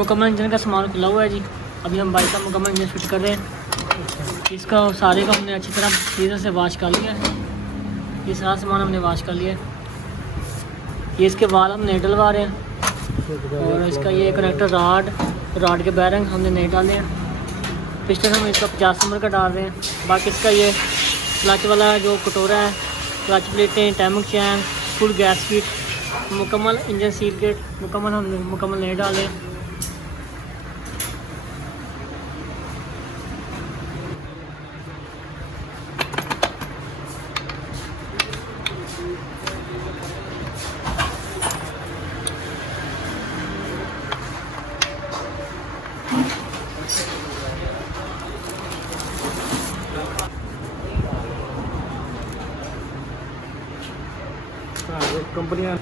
मुकम्मल इंजन का सामान खुला हुआ है जी। अभी हम बाइक का मुकम्मल इंजन फिट कर रहे हैं। इसका सारे को हमने अच्छी तरह सीजर से वॉश कर लिया है। ये सारा सामान हमने वॉश कर लिया है। ये इसके बाल हम नहीं डलवा रहे हैं और इसका ये कनेक्टर रॉड के बैरिंग हमने नहीं डाले हैं। पिस्टन हम इसका 50 नंबर का डाल रहे हैं। बाकी इसका ये क्लच वाला जो कटोरा है, क्लच प्लेटें, टाइमिंग चैन, फुल गैस किट, मुकम्मल इंजन सील किट हमने मुकम्मल नहीं डाले। कंपनियां